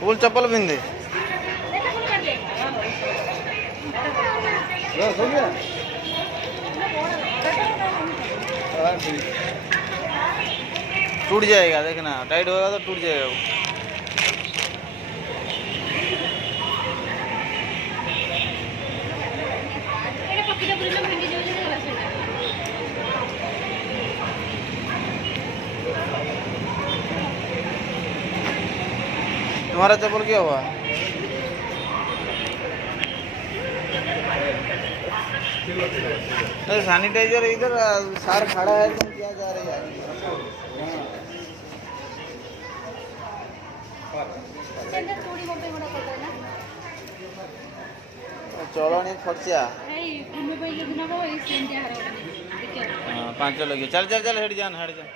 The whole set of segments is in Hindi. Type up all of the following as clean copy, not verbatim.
फुल चप्पल पिंधे टूट जाएगा, देखना टाइट होगा तो टूट जाएगा वो। तुम्हारा चप्पल क्या हुआ? सैनिटाइजर इधर सार खड़ा है, तुम क्या जा रहे हैं? चलो नहीं खर्चा 5 लगे। चल चल चल हेड जान हेड जान।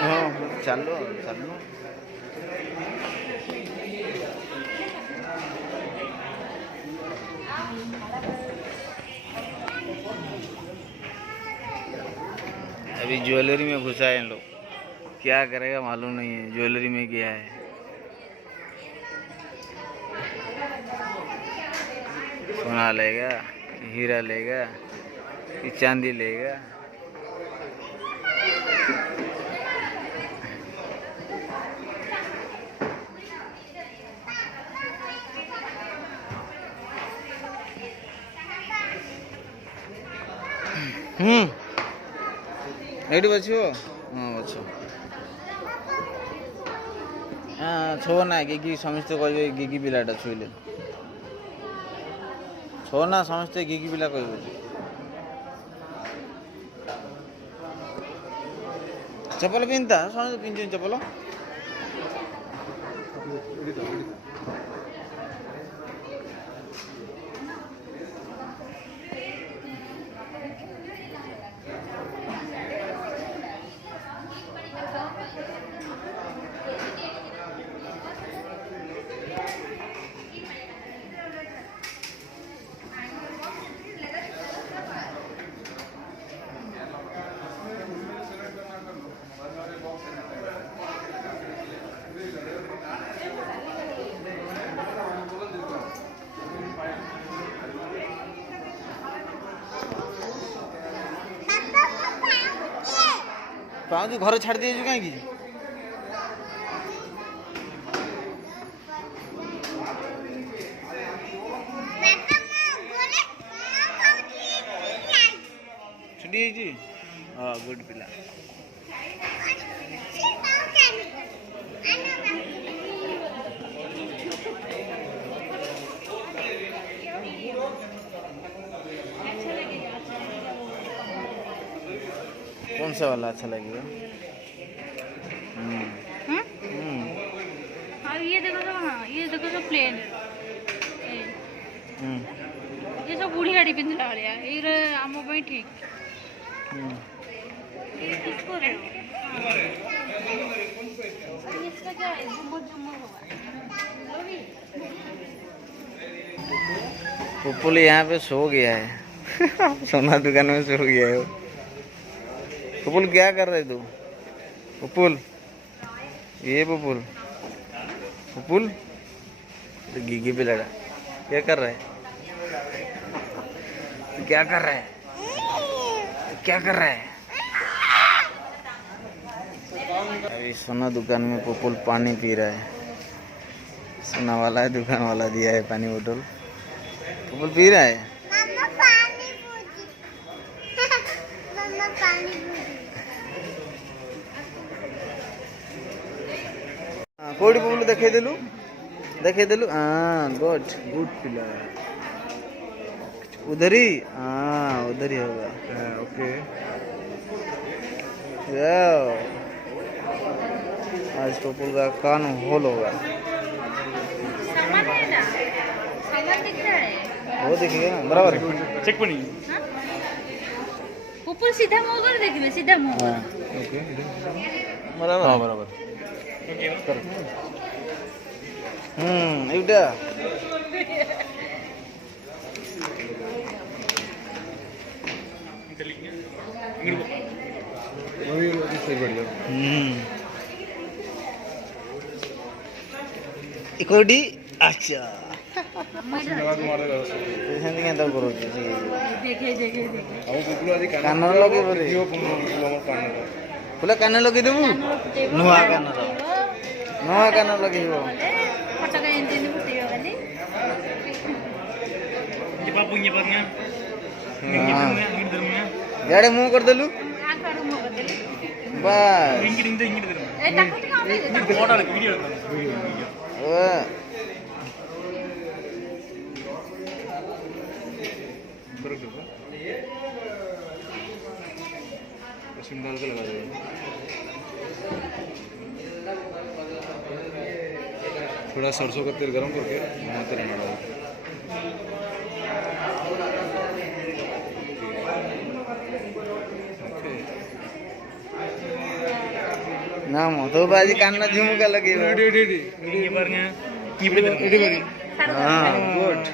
हाँ चलो चलो। अभी ज्वेलरी में घुसा है इन लोग, क्या करेगा मालूम नहीं है। ज्वेलरी में क्या है, सोना लेगा कि हीरा लेगा कि चांदी लेगा। एटी बचो। हाँ बचो। हाँ छो ना गिगी समझते कह गिगी पिलाटा छुईले छो ना समझते गिगी पिला कह चप्पल पिंधता समझ पिंधुन चप्पल। पाँच घर छाड़ दिए कहीं छुट्टी। हाँ गुड पिला। कौन सा वाला अच्छा लगेगा? हाँ ये देखो तो, हाँ ये देखो तो प्लेन ये सब बूढ़ी गाड़ी पिंधला वाला ये आम पे ठीक। ये किसको रे? इसका क्या है? झुमर झुमर होगा। पुपुल यहाँ पे सो गया है सोना दुकान में सो गया है। पुपुल क्या कर रहे तू? पुपुल ये पुपुल पुपुल तो गिगी पे लड़ा क्या कर रहा है? तो क्या कर रहा है? तो क्या कर रहा है? अभी सोना दुकान में पुपुल पानी पी रहा है। सोना वाला है, दुकान वाला दिया है पानी बोतल। पुपुल पी रहा है। मम्मा पानी पूछी। मम्मा पानी पूछी। कोड़ी पुपुल देखे देलु। हाँ गुड गुड पिला। उधर ही, हाँ उधर ही होगा। ओके आज पुपुल का कान होल होगा। सामान है ना, सामान दिख रहा है। वो देखिए ना बराबर चेक पनी ऊपर सीधा मुंह कर देखिए, सीधा मुंह। ओके बराबर। हाँ बराबर। इउटा କୋଉଠି ଆଚ୍ଛା ଆମର ସେମିତି କେନ୍ତା କରୁଛି ଦେଖେ ଦେଖେ ଦେଖେ କାନରେ ଲଗେଇବ ରେ ପୁରା କାନରେ ଲଗେଇଦେବୁ ନୂଆ କାନର ନୂଆ କାନ ଲଗେଇବ ଫଟକା ଏମିତି ଏମିତି ଫୁଟେଇବ ଖାଲି ଇଆଡ଼େ ମୁଁ କରିଦେଲୁ ଆଠୁ ମୁଁ କରିଦେଲି ବାସ୍ ଏ ତାକୁ ଟିକେ ଅନେଇ ଦେ ଓ, थोड़ा सरसों का तेल गरम करके वहाँ तेल डालो ନା ମୁଁ ତ ଆଜି କାନ ଝୁମୁକା ଲଗେଇବ ହଁ ଗୁଡ୍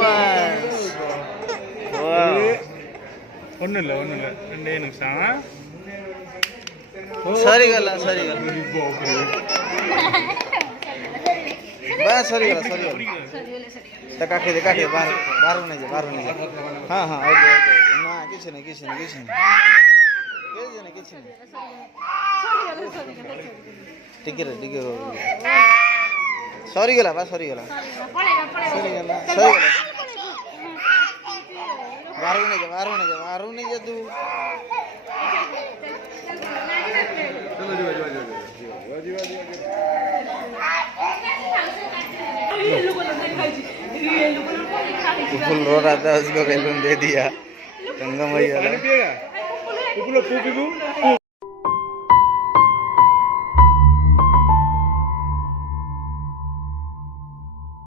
ବାସ୍ ସରିଗଲା ସରିଗଲା ବାସ୍ ସରିଗଲା ସରିଗଲା ତା କାଖେ ବାହାରକୁ ନେଇଯା ବାହାରକୁ ନେଇଯା ହଁ ହଁ ଓକେ ଓକେ ନା କିଛି ନାହିଁ କିଛି ନାହିଁ କିଛି ନାହିଁ କିଛି ନାହିଁ ଟିକେ ରେ ଟିକେ ସରିଗଲା ବା ସରିଗଲା ସରିଗଲା ସରିଗଲା ବାହାରକୁ ନେଇଯା ବାହାରକୁ ନେଇଯା ତୁ फुल रो रहा था उसको बैलून दे दिया गंगा मैया